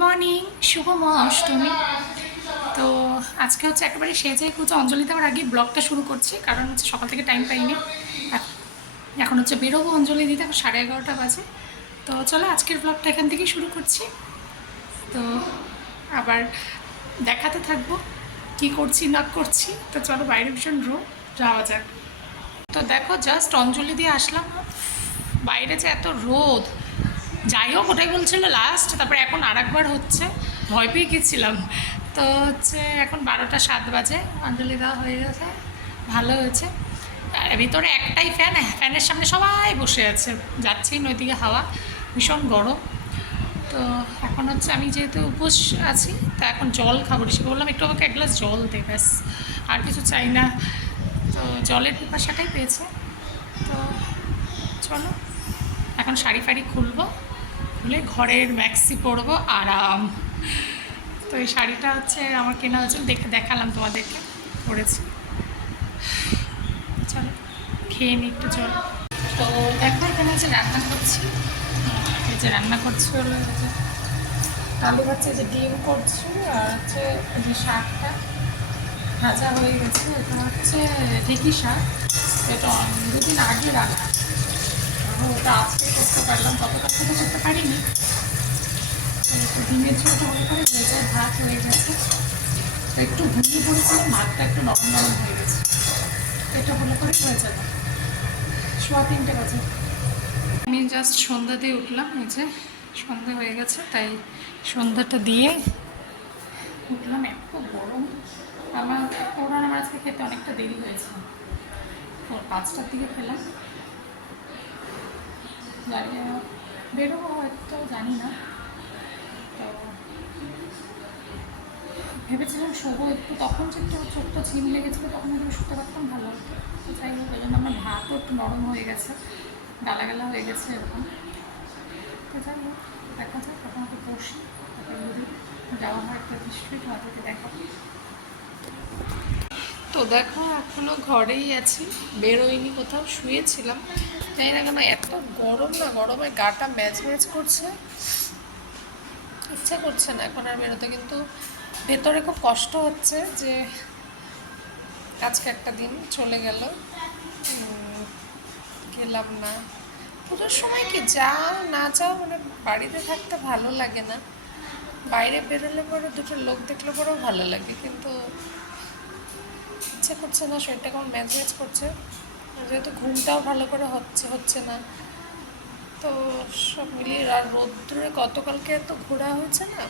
Morning, শুভ মহাষ্টমী। তো আজকে হচ্ছে একেবারে সেজে গুজে অঞ্জলি দেওয়ার আগে ব্লগটা শুরু করছি, কারণ হচ্ছে সকাল থেকে টাইম পাইনি। এখন হচ্ছে বেরোবো অঞ্জলি দিতে, এখন 11:30 বাজে। তো চলো আজকের ব্লগটা এখান থেকেই শুরু করছি। তো আবার দেখাতে থাকবো কি করছি না করছি। তো চলো, বাইরে ভীষণ রোদ, যাওয়া যাক। তো দেখো, জাস্ট অঞ্জলি দিয়ে আসলাম, বাইরে যে এত রোদ। যাই হোক, ওটাই বলছিল লাস্ট, তারপরে এখন আরেকবার হচ্ছে, ভয় পেয়ে গেছিলাম। তো হচ্ছে এখন 12টা 7 বাজে, অঞ্জলি দেওয়া হয়ে গেছে, ভালো হয়েছে। আর ভিতরে একটাই ফ্যান, ফ্যানের সামনে সবাই বসে আছে, যাচ্ছেই নদীকে হাওয়া, ভীষণ গরম। তো এখন হচ্ছে আমি যেহেতু উপোস আছি, তা এখন জল খাবো। ঋষিকে বললাম একটু আমাকে 1 গ্লাস জল দে, ব্যাস, আর কিছু চাই না। তো জলের পিপাসাটাই পেয়েছে। তো চলো, এখন শাড়ি ফাড়ি খুলবো, খুলে ঘরের ম্যাক্সি পরবো, আরাম। তো এই শাড়িটা হচ্ছে আমার কেনা হয়েছে, দেখালাম তোমাদেরকে, পরেছি। চলো খেয়ে নিই একটু জল। তো দেখো, এখানে হচ্ছে রান্না করছি। এই যে রান্না করছি হলো যে আলু হচ্ছে, যে ডিম করছি, আর হচ্ছে যে শাকটা ভাজা হয়ে গেছে। এটা হচ্ছে ঢেঁকি শাক, এটা 2 দিন আগে রান্না। ওটা আজকে করতে পারলাম, ততটা থেকে করতে পারিনি। একটু ডিমের ঝোলটা মনে করে ভেজে ভাত হয়ে গেছে। একটু ঘুমিয়ে পড়েছিলাম, ভাতটা একটু নরম নরম হয়ে গেছে। এটা হলে করে হয়ে যাবে। 3:15 বাজে আমি জাস্ট সন্ধ্যা দিয়ে উঠলাম। এই যে সন্ধ্যা হয়ে গেছে, তাই সন্ধ্যাটা দিয়ে উঠলাম। এত গরম, আমার আজকে খেতে অনেকটা দেরি হয়েছে। 5টার দিকে খেলাম। দাঁড়িয়ে বেরোবো হয়তো, জানি না। তো ভেবেছিলাম শোবো একটু, তখন যে একটু ছোট্ট ঝিম লেগেছিলো, তখন যদি শুতে পারতাম ভালো হতো। তো যাই হোক, ওই জন্য আমার ভাতও একটু নরম হয়ে গেছে, গালা গালা হয়ে গেছে এরকম। তো যাই হোক, দেখা যাক, তখন একটু বসি, তারপরে যদি যাওয়া হয় একটা নিশ্চয়ই তোমাদেরকে দেখাবো। তো দেখো, এখনও ঘরেই আছি, বেরোয়নি কোথাও, শুয়েছিলাম। জানি না কেন এত গরম, না গরমে গাটা ম্যাচ ম্যাচ করছে, ইচ্ছা করছে না এখন আর বেরোতে। কিন্তু ভেতরে খুব কষ্ট হচ্ছে যে আজকে একটা দিন চলে গেল, গেলাম না। পুজোর সময় কি যাও না যাও, মানে বাড়িতে থাকতে ভালো লাগে না। বাইরে বেরোলে পরে দুটো লোক দেখলে পরেও ভালো লাগে, কিন্তু ইচ্ছে করছে না, শরীরটা কেমন ম্যাচ ম্যাচ করছে। যেহেতু ঘুমটাও ভালো করে হচ্ছে না, তো সব মিলিয়ে। আর রোদ্দুরে গতকালকে এত ঘোরা হয়েছে না,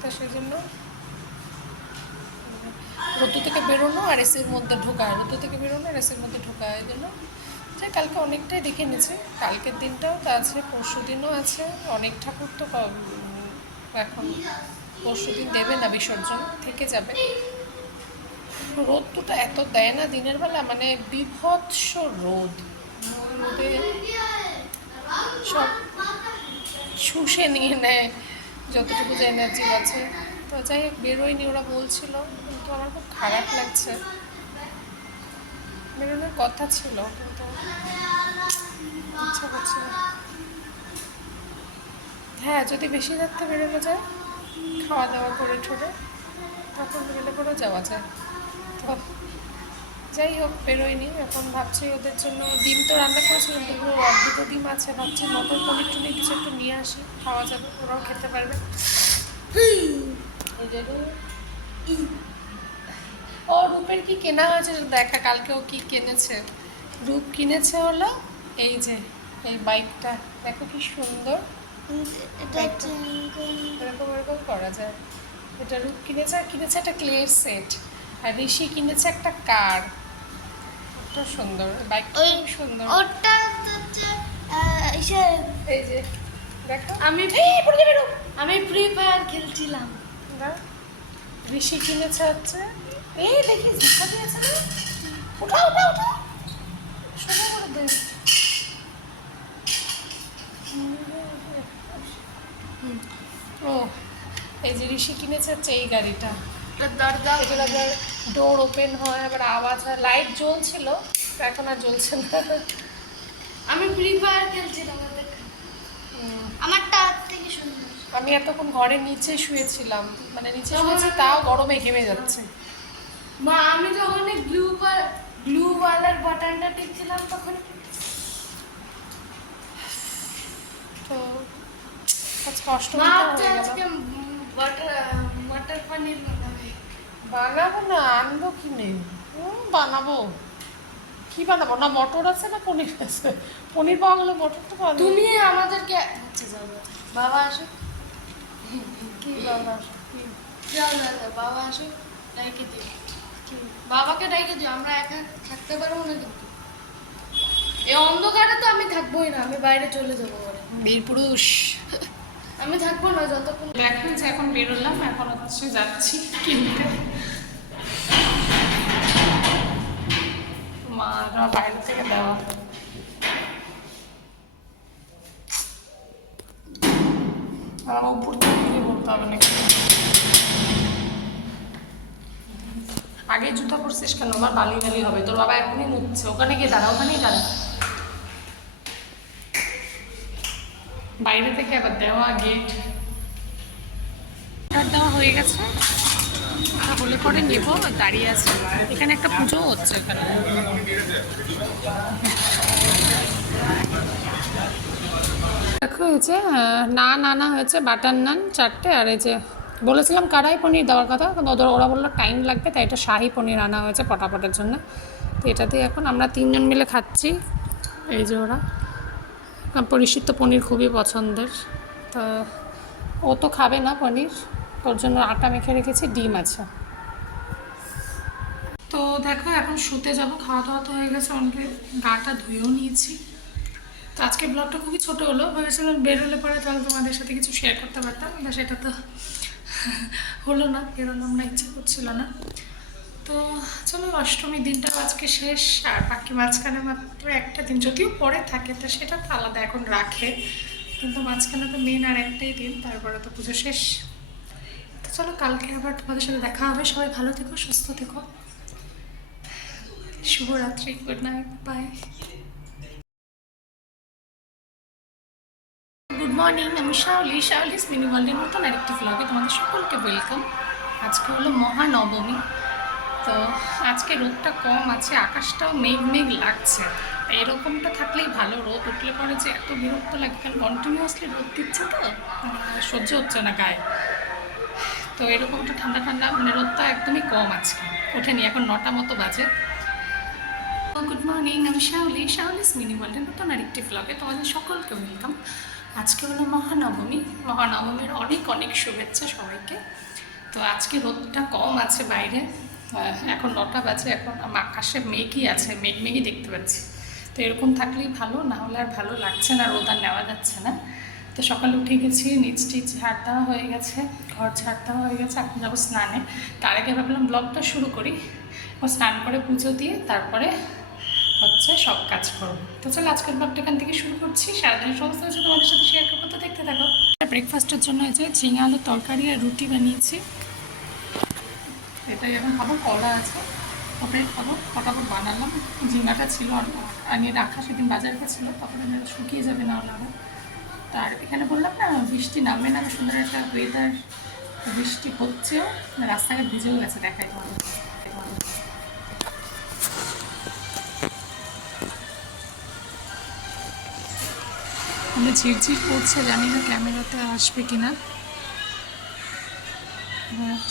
তো সেই জন্য রোদ্দু থেকে বেরোনো আর এসির মধ্যে ঢোকা, রোদ্দু থেকে বেরোনো আর এসির মধ্যে ঢোকা, এই জন্য যে কালকে অনেকটাই দেখে নিয়েছি। কালকের দিনটাও তো আছে, পরশু দিনও আছে। অনেক ঠাকুর তো এখন পরশু দিন দেবে না, বিসর্জন থেকে যাবে। রোদটা এত দেয় না দিনের বেলা, মানে বিভৎস রোদ। রোদে সব শুষে নিয়ে নেয় যতটুকু যে এনার্জি আছে। তো যাই হোক, বেরোয়নি, ওরা বলছিল, কিন্তু আমার খুব খারাপ লাগছে। বেরোনোর কথা ছিল, কিন্তু ইচ্ছা করছে না। হ্যাঁ, যদি বেশি রাত্রে বেরোনো যায়, খাওয়া দাওয়া করে ঠোরে, তখন বেরোলে করেও যাওয়া যায়। তো যাই হোক, বেরোয়নি। এখন ভাবছি ওদের জন্য ডিম তো রান্না করেছিলাম, দুটো 2 ডিম আছে, ভাবছি মটর পনির টনির কিছু একটু নিয়ে আসি, খাওয়া যাবে, ওরাও খেতে পারবে। ও রূপের কি কেনা হয়েছে দেখা, কালকে ও কি কিনেছে। রূপ কিনেছে হলো এই যে এই বাইকটা, দেখো কি সুন্দর। এরকম এরকম করা যায়। এটা রূপ কিনেছে, আর কিনেছে একটা ক্লের সেট। আর ঋষি কিনেছে একটা কার। ওটা সুন্দর, বাইকটা খুব সুন্দর। ওটা হচ্ছে এই যে দেখো, আমি ফ্রি ফায়ার খেলছিলাম। ঋষি কিনেছে হচ্ছে, এই দেখি ঝুঁকা দিয়েছে না, উঠা উঠা উঠা, সোজা করে দে। ও, এই যে ঋষি কিনেছে হচ্ছে এই গাড়িটা। দরজা এগুলো আবার ডোর ওপেন হয়, আবার আওয়াজ হয়। লাইট জ্বলছিল, এখন আর জ্বলছে না। আমি ফ্রি ফায়ার খেলছিলাম, আমারটা থেকে সুন্দর। আমি এতক্ষণ ঘরে নিচে শুয়েছিলাম, মানে নিচে শুয়েছি, তাও গরমে ঘেমে যাচ্ছে। মা আমি যখন গ্লু ওয়ালার বাটনটা টিপছিলাম তখন তো আজকে মা অষ্টমীটা হয়ে গেল। আজকে মটর পনির বানাবে। বানাবো না, আনবো কিনে। বানাবো। কি বানাবো? না মটর আছে না পনির আছে। পনির পাওয়া গেলে মটর তো পাওয়া যাবে। তুমি আমাদেরকে আচ্ছা যাও যাও। বাবা আসো কি বাবা? কি? যাও যাও যাও, বাবা আসো ডাইকে দিও। বাবাকে ডাইকে দিও, আমরা একা থাকতে পারবো না কিন্তু। এই অন্ধকারে তো আমি থাকবোই না, আমি বাইরে চলে যাবো ঘরে। বীর পুরুষ। আমি থাকবো না যতক্ষণ। এখন যে এখন বেরোলাম, এখন হচ্ছে যাচ্ছি কিনতে। মা বাইরে থেকে দেওয়া। আর উপর থেকে বলতে হবে নাকি? আগে জুতা পরছিস কেন? আমার বালি বালি হবে। তোর বাবা এখনই মুছছে। ওখানে গিয়ে দাঁড়া, ওখানেই দাঁড়া। বাইরে থেকে আবার দেওয়া গেট দেওয়া হয়ে গেছে, হলে পরে নেব। দাঁড়িয়ে আছে এখানে, একটা পুজো হচ্ছে এখানে। দেখো হয়েছে নান আনা হয়েছে, বাটার নান 4টে, আর এই যে বলেছিলাম কড়াই পনির দেওয়ার কথা, কিন্তু ওরা বললো টাইম লাগবে, তাই এটা শাহি পনির আনা হয়েছে পটাপটের জন্য। তো এটাতেই এখন আমরা 3জন মিলে খাচ্ছি। এই যে ওরা, পরিষিত পনির খুবই পছন্দের। তো ও তো খাবে না পনির, ওর জন্য আটা মেখে রেখেছি, ডিম আছে। তো দেখো এখন শুতে যাব, খাওয়া দাওয়া তো হয়ে গেছে, অনেকে গাটা ধুয়েও নিয়েছি। তো আজকে ব্লগটা খুবই ছোট হলো, ভেবেছিলাম বেরোলে পরে তাহলে তোমাদের সাথে কিছু শেয়ার করতে পারতাম, বা সেটা তো হলো না, বেরোলাম না, ইচ্ছা করছিল না। তো চলো, অষ্টমী দিনটাও আজকে শেষ, আর বাকি মাঝখানে মাত্র একটা দিন, যদিও পরে থাকে তো সেটা তো আলাদা, এখন রাখে, কিন্তু মাঝখানে তো মেন আর একটাই দিন, তারপরে তো পুজো শেষ। তো চলো, কালকে আবার তোমাদের সাথে দেখা হবে। সবাই ভালো থেকো, সুস্থ থেকো, শুভরাত্রি, good night, bye. Good morning, আমি শাওলিস মিনি ওয়ার্ল্ডের মতন আরেকটি ভ্লগে তোমাদের সকলকে ওয়েলকাম। আজকে হলো মহানবমী। তো আজকে রোদটা কম আছে, আকাশটাও মেঘ মেঘ লাগছে। এরকমটা থাকলেই ভালো, রোদ উঠলে পরে যে এত বিরক্ত লাগে, কারণ কন্টিনিউয়াসলি রোদ দিচ্ছে তো সহ্য হচ্ছে না গায়ে। তো এরকমটা ঠান্ডা ঠান্ডা, মানে রোদটা একদমই কম আজকে, ওঠেনি, এখন 9টা মতো বাজে। গুড মর্নিং, আমি শাওলিস মিনি ওয়ার্ল্ডের নতুন আরেকটি ব্লগে তোমাদের সকলকে ওয়েলকাম। আজকে হলো মহানবমী, মহানবমীর অনেক অনেক শুভেচ্ছা সবাইকে। তো আজকে রোদটা কম আছে বাইরে, এখন 9টা বাজে, এখন আকাশে মেঘই আছে, মেঘই দেখতে পাচ্ছি। তো এরকম থাকলেই ভালো, না হলে আর ভালো লাগছে না, রোদ আর নেওয়া যাচ্ছে না। তো সকালে উঠে গেছি, নিচ টিচ ঝাড় দেওয়া হয়ে গেছে, ঘর ঝাড় দেওয়া হয়ে গেছে, এখন যাবো স্নানে। তার আগে ভাবলাম ব্লগটা শুরু করি, স্নান করে পুজো দিয়ে তারপরে হচ্ছে সব কাজ করবো। তো চলো, আজকের ব্লগটা এখান থেকে শুরু করছি। সারাদিন সমস্ত কিছু তোমাদের সাথে শেয়ার করবো, তো দেখতে থাকো। ব্রেকফাস্টের জন্য এই যে ঝিঙে আলুর তরকারি আর রুটি বানিয়েছি, এটাই এখন খাবো। কলা আছে, ওটাই খাবো, ফটাফট বানালাম। ঝিঙাটা ছিল আনিয়ে রাখা, সেদিন বাজার ছিল, তারপরে শুকিয়ে যাবে না হলে আবার। তার এখানে বললাম না বৃষ্টি নামবে না, সুন্দর একটা ওয়েদার, বৃষ্টি হচ্ছেও, রাস্তাঘাট ভিজেও গেছে, দেখাই তোমাদের। মানে ঝিরঝির করছে, জানি না ক্যামেরাতে আসবে কিনা।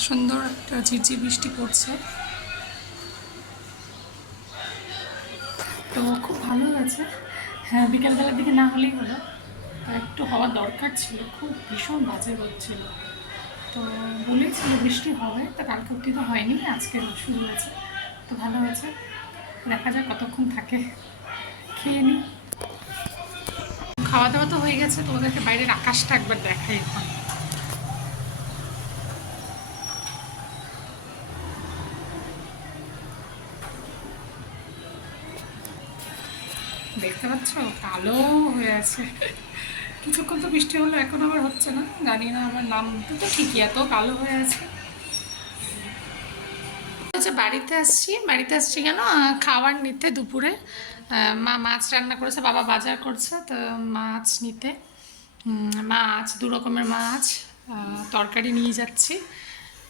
সুন্দর একটা ঝিরঝির বৃষ্টি পড়ছে, তো খুব ভালো আছে। হ্যাঁ, বিকেলবেলার দিকে না হলেই হলো, একটু হওয়া দরকার ছিল, খুব ভীষণ বাজে হচ্ছিল। তো বলেছিল বৃষ্টি হবে, তা কালকে অব্দি তো হয়নি, আজকে শুরু হয়েছে, তো ভালো হয়েছে। দেখা যাক কতক্ষণ থাকে, খেয়ে নিই। খাওয়া দাওয়া তো হয়ে গেছে, তোমাদেরকে বাইরের আকাশটা একবার দেখাই এখন। দেখতে পাচ্ছ কালো হয়ে আছে, কিছুক্ষণ তো বৃষ্টি হলো, এখন আবার হচ্ছে না, জানি না আমার নাম তো ঠিকই এত কালো হয়ে আছে। আচ্ছা, বাড়িতে আসছি কেন, খাবার নিতে দুপুরে। মা মাছ রান্না করেছে, বাবা বাজার করছে, তো মাছ নিতে। মাছ, 2 রকমের মাছ, তরকারি নিয়ে যাচ্ছি।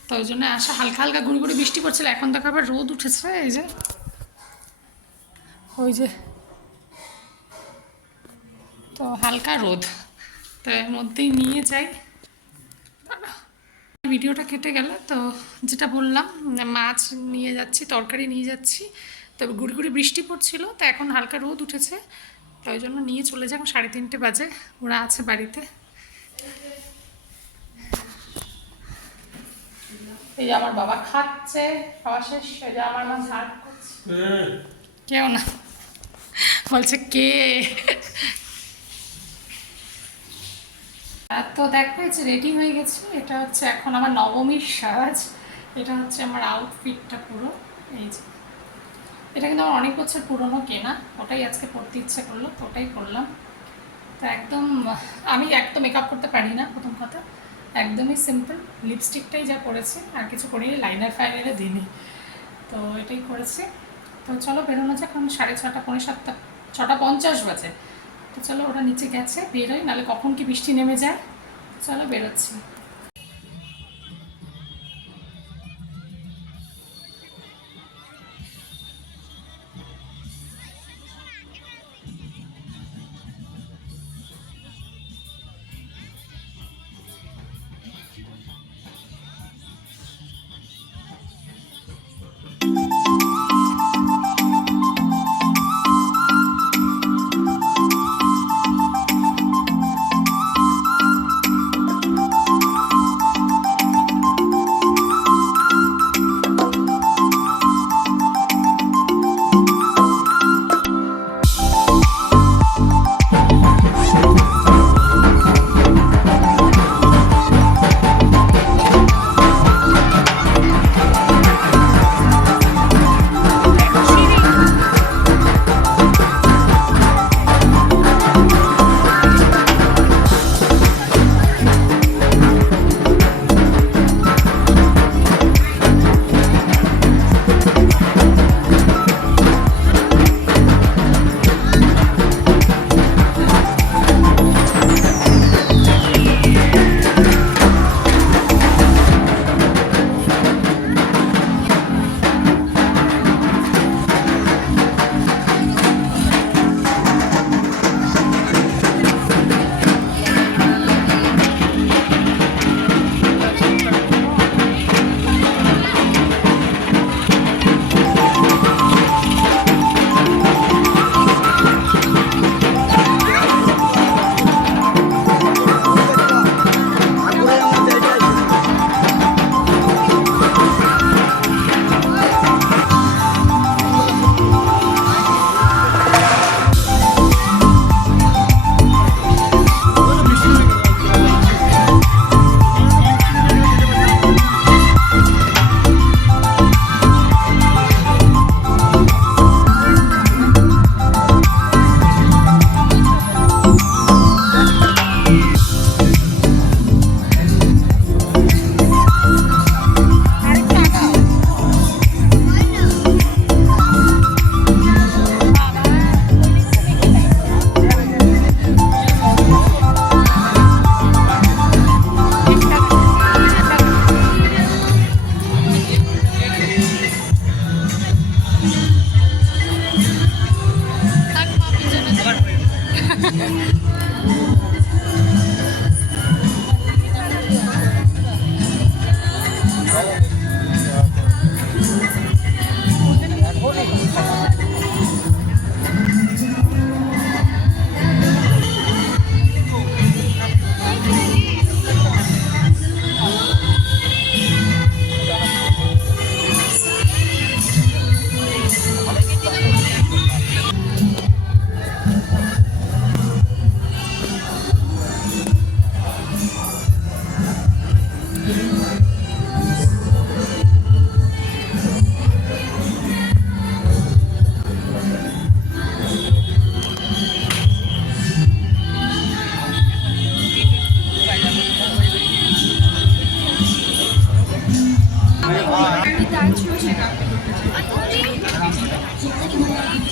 তো ওই জন্য আসা, হালকা হালকা গুঁড়ি গুঁড়ি বৃষ্টি পড়ছিল, এখন দেখো আবার রোদ উঠেছে। এই যে ওই যে, তো হালকা রোদ, তো এর মধ্যেই নিয়ে যাই। ভিডিওটা কেটে গেল। তো যেটা বললাম, মাছ নিয়ে যাচ্ছি, তরকারি নিয়ে যাচ্ছি। তবে গুড়ি গুড়ি বৃষ্টি পড়ছিল, তো এখন হালকা রোদ উঠেছে, তো ওই জন্য নিয়ে চলে যাবো। 3:30 বাজে, ওরা আছে বাড়িতে। এই যে আমার বাবা খাচ্ছে, খাওয়া শেষ। এই যে আমার মা ঝাড় করছে। কেউ না, বলছে কে। আর তো দেখো, এই যে রেডি হয়ে গেছি। এটা হচ্ছে এখন আমার নবমীর সাজ। এটা হচ্ছে আমার আউটফিটটা পুরো। এই যে, এটা কিন্তু আমার অনেক বছর পুরনো কেনা, ওটাই আজকে পরতে ইচ্ছে করলো, তো ওটাই পরলাম। তো একদম, আমি একদম মেকআপ করতে পারি না, প্রথম কথা। একদমই সিম্পল, লিপস্টিকটাই যা করেছি, আর কিছু করিনি, লাইনার ফাইনারে দিইনি। তো এটাই করেছি। তো চলো বেরোনো যাক। এখন 6:30, 6:45, 6:50 বাজে। তো চলো, ওরা নিচে গেছে, বেরোই, নাহলে কখন কি বৃষ্টি নেমে যায়। চলো বেরোচ্ছি।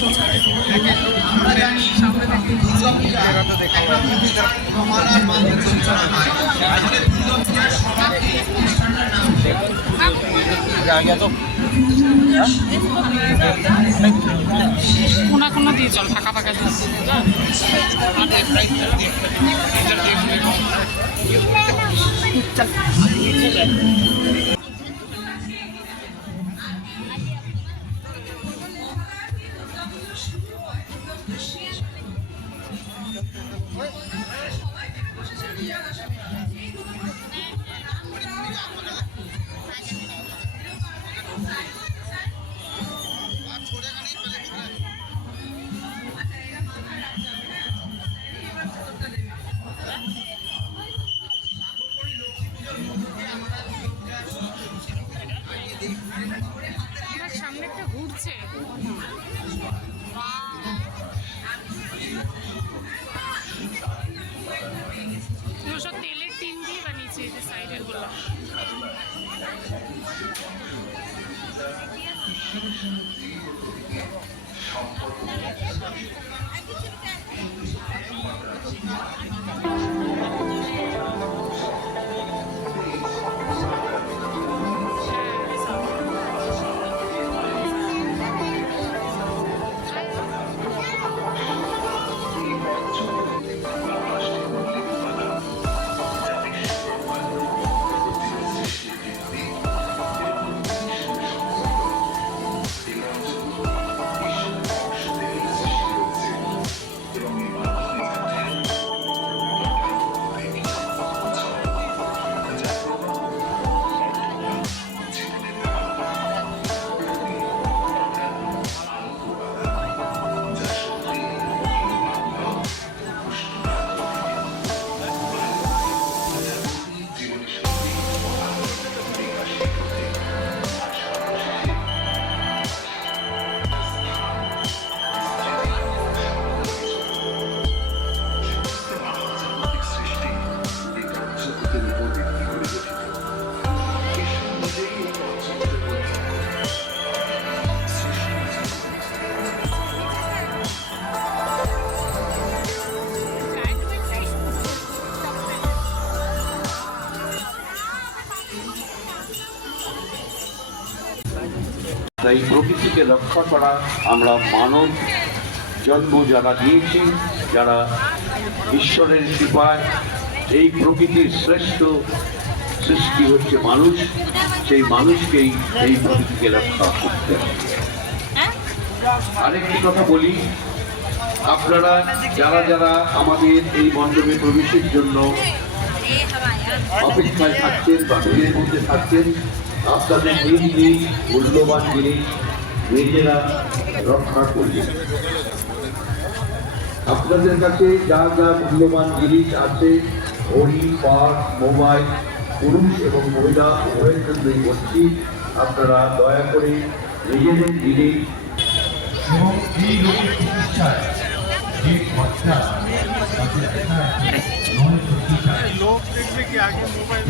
চলছে। কোনা কোনা দিয়ে চল, ফাঁকা ফাঁকা দিয়ে। সামনে একটা ঘুরছে, সব তেলের টিন দিয়ে বানিয়েছে এই যে সাইডের গুলো। তাই প্রকৃতিকে রক্ষা করা আমরা মানব জন্ম যারা দিয়েছি, যারা ঈশ্বরের কৃপায় এই প্রকৃতির শ্রেষ্ঠ সৃষ্টি হচ্ছে মানুষ, সেই মানুষকেই এই প্রকৃতিকে রক্ষা করতে হবে। আরেকটি কথা বলি, আপনারা যারা যারা আমাদের এই মণ্ডপে প্রবেশের জন্য অপেক্ষায় থাকছেন বা ভিড়ের মধ্যে থাকছেন, আপনাদের নিজ নিজ মূল্যবান জিনিস নিজেরা রক্ষা করবেন। আপনাদের কাছে যা যা মূল্যবান জিনিস আছে, ঘড়ি, পার্স, মোবাইল, পুরুষ এবং মহিলা উভয়ের জন্যই বলছি, আপনারা দয়া করে নিজেদের জিনিস এবং এই লোকের চিকিৎসায় যে খরচা লোক দেখবে কি আগে মোবাইল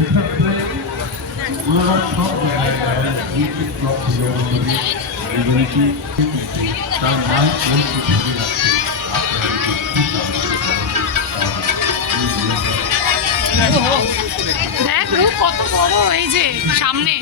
ওনারা সব জায়গায় তার মান ধরে রাখছে। দেখ রূপ কত বড়, এই যে সামনে।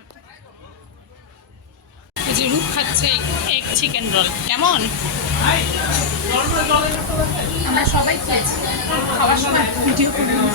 আছে। এই যে রূপ খাচ্ছে এগ চিকেন রোল, কেমন? আমরা সবাই খেয়েছি, খাওয়ার সময় ভিডিও করলাম।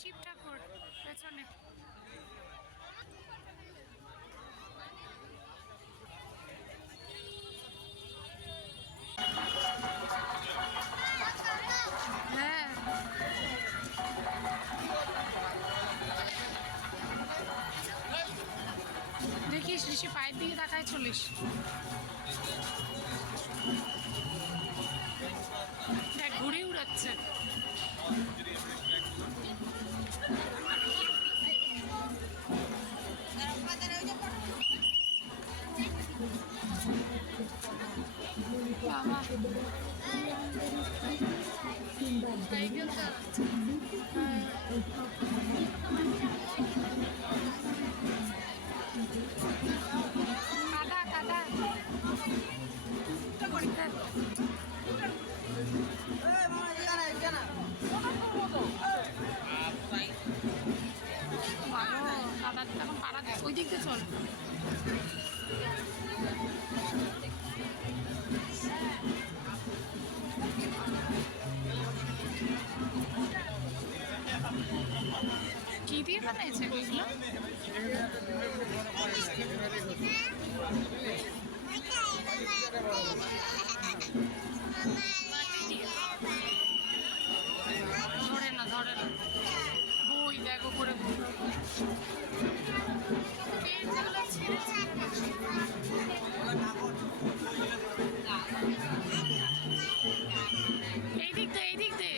শিব ঠাকুর পেছনে। হ্যাঁ, দেখিস ঋষি পায়ের দিকে তাকায় চলিস। দেখ ঘুড়ি উড়াচ্ছে। বাবা, সাইকেল চালাচ্ছে। কাদা কাদা। কাদা এখন পাড়া দেয়, ওই দিক দিয়ে চল। কি দিয়ে বানাইছে এগুলো? ধরে না ধরে না, বই দেখো করে এই দিক দে, এই দিক দে।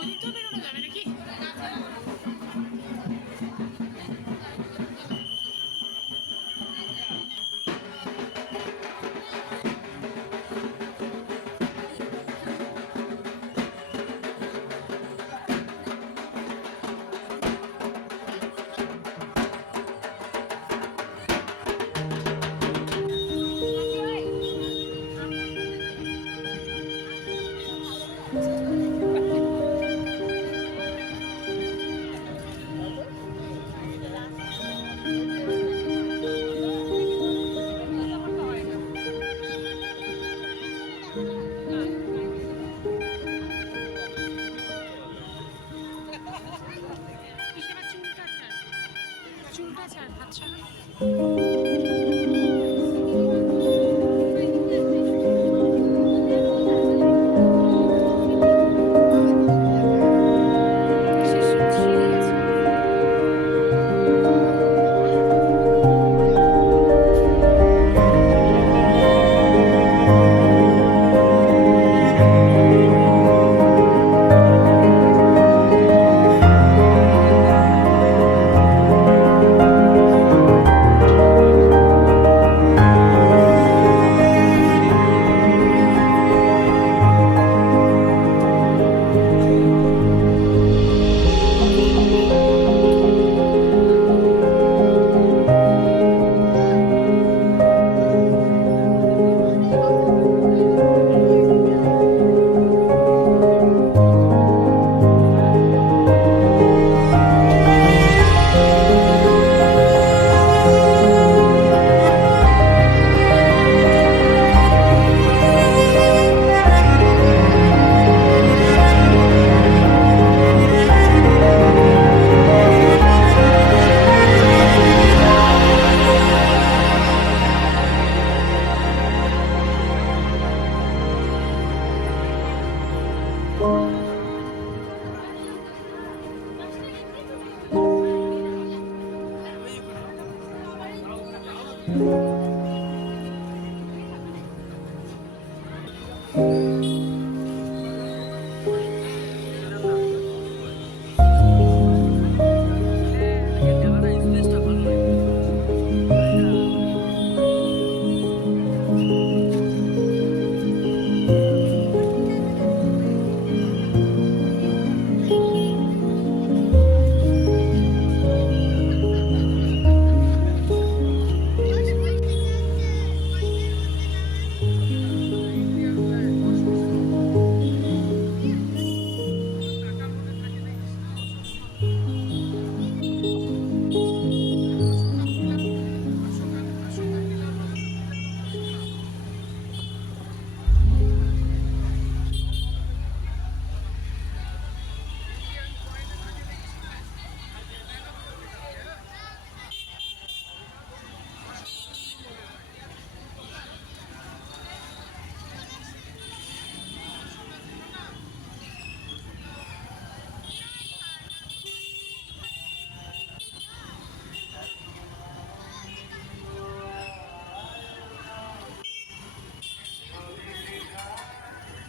ওদিক তো বেরোনো যাবে নাকি? চুলটা ছাড়, হাত ছাড়।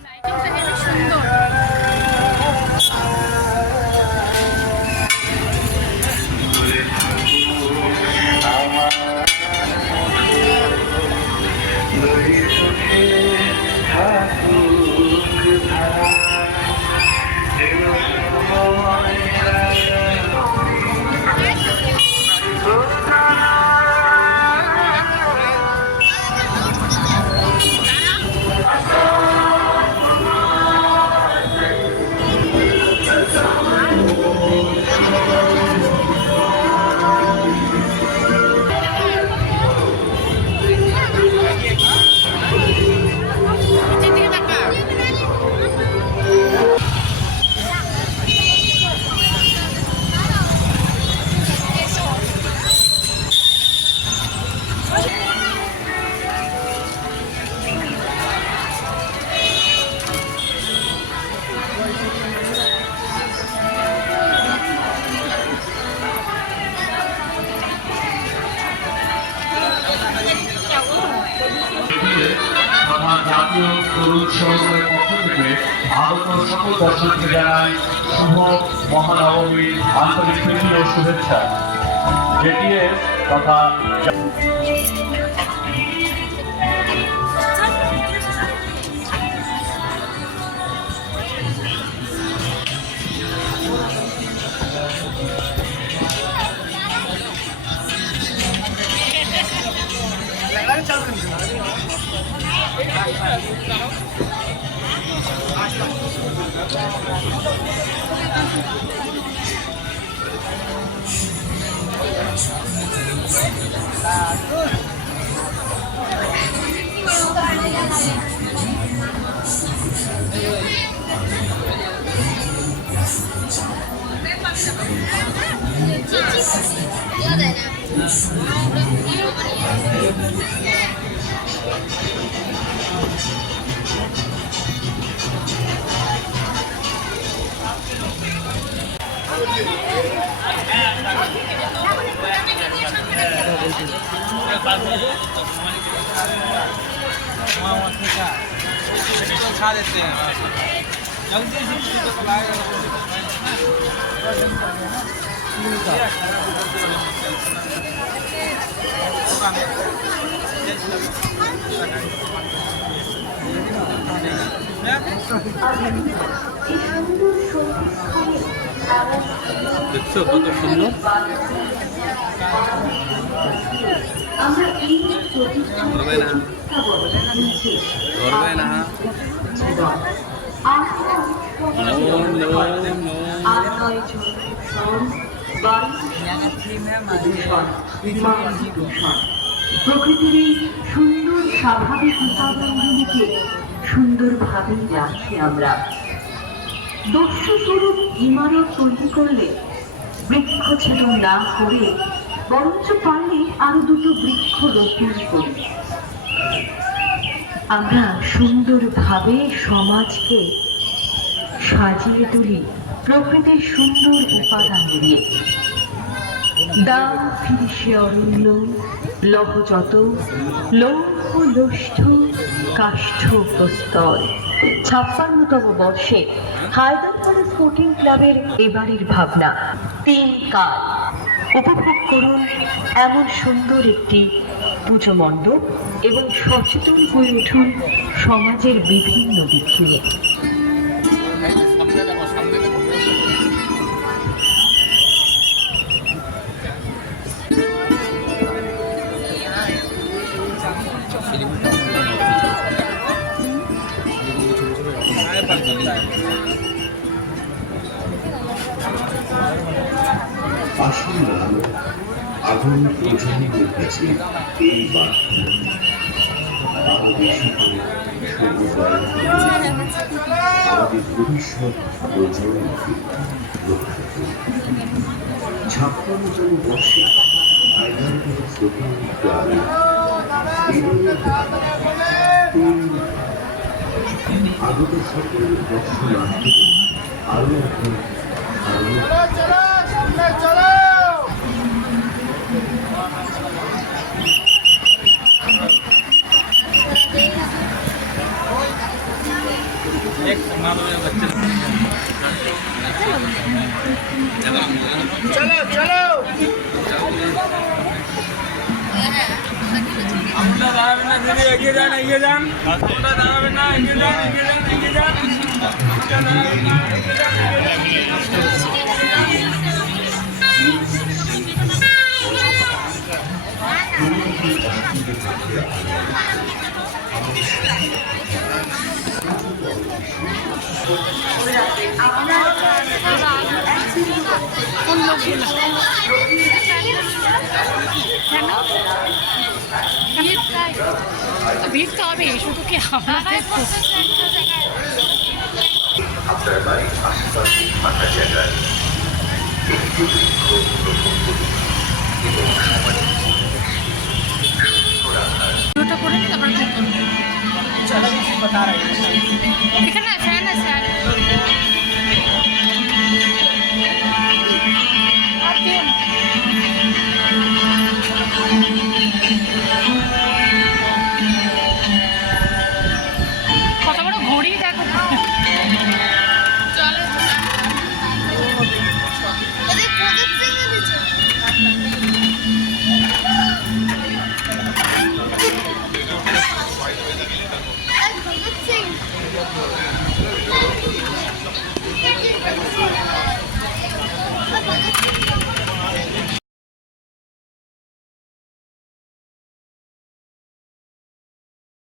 লাইটিংটা হেবি সুন্দর। তথা জাতীয় তরুণ সমাজের পক্ষ থেকে আগত সকল দর্শককে জানাই শুভ মহানবমীর আন্তরিক প্রীতি ও শুভেচ্ছা। জেটিএস তথা खा देते हैं जल्दी से तो लाएगा দেখছো কত সুন্দর ধরবে না ধরবে না প্রকৃতির এই সুন্দর স্বাভাবিক উপাদানগুলিকে সুন্দরভাবেই রাখি আমরা। দস্যুস্বরূপ ইমারত তৈরি করলে বৃক্ষছেদন না করে বরঞ্চ পারলে আরো দুটো বৃক্ষ রোপণ করি। আমরা সুন্দরভাবে সমাজকে সাজিয়ে তুলি প্রকৃতির সুন্দর উপাদান দিয়ে। দাম ফিরিসে অরণ্য লহযত লৌহ লোষ্ঠ কাষ্ঠ প্রস্তর। 56তম বর্ষে হায়দ্রাবাদ স্পোর্টিং ক্লাবের এবারের ভাবনা 3 কাল। উপভোগ করুন এমন সুন্দর একটি পুজো মণ্ডপ এবং সচেতন হয়ে উঠুন সমাজের বিভিন্ন দিক নিয়ে। আসুন না আগুন প্রজন্মের কাছে এই বার্তা আরো বেশি করে সবুজায়ন আমাদের ভবিষ্যৎ প্রজন্মকে রক্ষা করুন। 56তম বর্ষে হায়দ্রাবাদ স্পোর্টিং ক্লাবে আগত সকল দর্শনার্থী আরো এখন चलो चलो আমরা দাঁড়াবেন না, দিদি এগিয়ে যান, এগিয়ে যান। আমরা দাঁড়াবেন না, এগিয়ে যান, এগিয়ে যান, এগিয়ে যান। আমরা দাঁড়াবেন না, এগিয়ে যান, এগিয়ে যান, এগিয়ে যান। কোন লোকগুলো কেন ভিড় তো হবে, শুধু কি আমাদের আপনার বাড়ির আশেপাশে ফাঁকা জায়গায় একটি বৃক্ষ রোপণ করুন এবং সমাজে সুস্থ রাখার ওটা করে নি, তারপর এখানে ফ্যান আছে।